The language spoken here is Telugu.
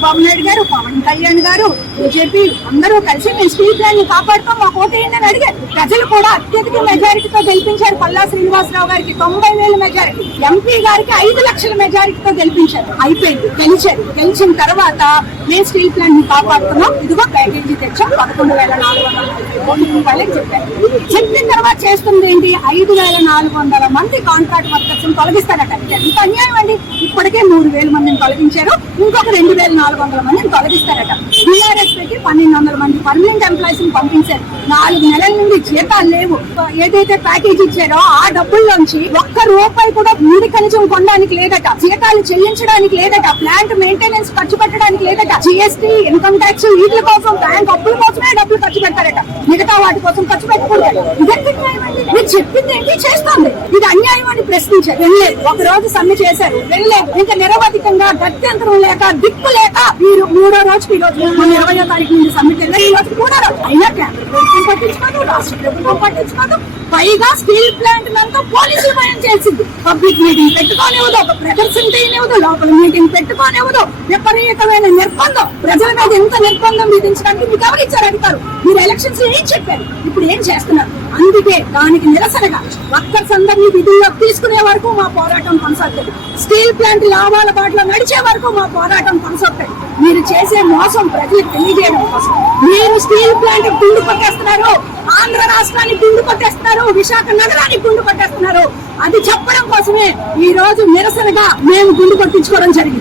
చంద్రబాబు నాయుడు గారు పవన్ కళ్యాణ్ గారు బీజేపీ అందరూ కలిసి మీ స్టీల్ ప్లాంట్ కాపాడుతాం మా ఓటు అడిగారు. ప్రజలు కూడా అత్యధిక మెజారిటీతో గెలిపించారు. పల్లా శ్రీనివాసరావు గారికి తొంభై వేల మెజారిటీ ఎంపీ గారికి ఐదు లక్షల మెజారిటీతో గెలిపించారు. అయిపోయింది. గెలిచారు. గెలిచిన తర్వాత మేము స్టీల్ ప్లాంట్ని కాపాడుతున్నాం. ఇదిగో ప్యాకేజీ తెచ్చాం. పదకొండు వేల నాలుగు వందల కోట్ల రూపాయలకి చెప్పారు. చెప్పిన తర్వాత చేస్తుంది ఏంటి ఐదు వేల నాలుగు వందల మంది కాంట్రాక్ట్ వర్కర్స్ తొలగిస్తారట. ఎంత అన్యాయం అండి? ఇప్పటికే మూడు వేల మందిని తొలగించారు. ఇంకొక రెండు వేల నాలుగు వందల మందిని తొలగిస్తారట. బీఆర్ఎస్ పెట్టి పన్నెండు వందల మంది పర్మనెంట్ ఎంప్లాయీస్ని పంపించారు. నాలుగు నెలల నుండి జీతాలు లేవు. ఏదైతే ప్యాకేజ్ ఇచ్చారో ఆ డబ్బుల్లోంచి ఒక్క రూపాయి కూడా భూమి కనిజం కొనడానికి లేదట. జీతాలు చెల్లించడానికి లేదట. ప్లాంట్ మెయింటెనెన్స్ ఖర్చు పెట్టడానికి లేదట. జిఎస్టీ ఇన్కమ్ ట్యాక్స్ వీటి కోసం బ్యాంక్ అప్పుల కోసమే డబ్బులు ఖర్చు పెడతారట. మిగతా వాటి కోసం ఖర్చు పెట్టకూడదు ఇదెంత చెప్పింది ఏంటి? చేస్తోంది. ఇది అన్యాయం అని ప్రశ్నించారు వెళ్ళలేదు ఒక రోజు సమ్మె చేశారు. వెళ్ళలేదు ఇంకా నిరవధికంగా గత్యంతరం లేక దిక్కు లేక మీరు మూడో రోజుకి ఈ రోజు ఇరవయో తారీఖు నుండి సమ్మె ఈ రోజు మూడో రోజు అయినా రాష్ట్ర ప్రభుత్వం పట్టించుకోదు. పైగా స్టీల్ ప్లాంట్ అంతా పోలీసులు భయం చేసింది. పబ్లిక్ మీటింగ్ పెట్టుకోనివ్వదు ఒక ప్రదర్శన చేయనివ్వదు లోపల మీటింగ్ పెట్టుకోనివ్వదు విపరీతమైన నిర్బంధం. ప్రజల మీద ఎంత నిర్బంధం విధించడానికి మీకు ఎవరు ఇచ్చారు మీరు ఎలక్షన్స్ ఏం చెప్పారు? ఇప్పుడు ఏం చేస్తున్నారు? అందుకే దానికి నిరసనగా వర్కర్స్ అందరినీ విధుల్లోకి తీసుకునే వరకు మా పోరాటం కొనసాగుతుంది. స్టీల్ ప్లాంట్ లాభాల బాటలో నడిచే వరకు మా పోరాటం కొనసాగుతుంది. మీరు చేసే మోసం ప్రజలకు తెలియజేయడం కోసం. మీరు స్టీల్ ప్లాంట్ గుండు కొట్టేస్తున్నారు ఆంధ్ర రాష్ట్రాన్ని గుండు కొట్టేస్తున్నారు. విశాఖ నగరానికి గుండు కొట్టేస్తున్నారు. అది చెప్పడం కోసమే ఈ రోజు నిరసనగా మేము గుండు కొట్టించుకోవడం జరిగింది.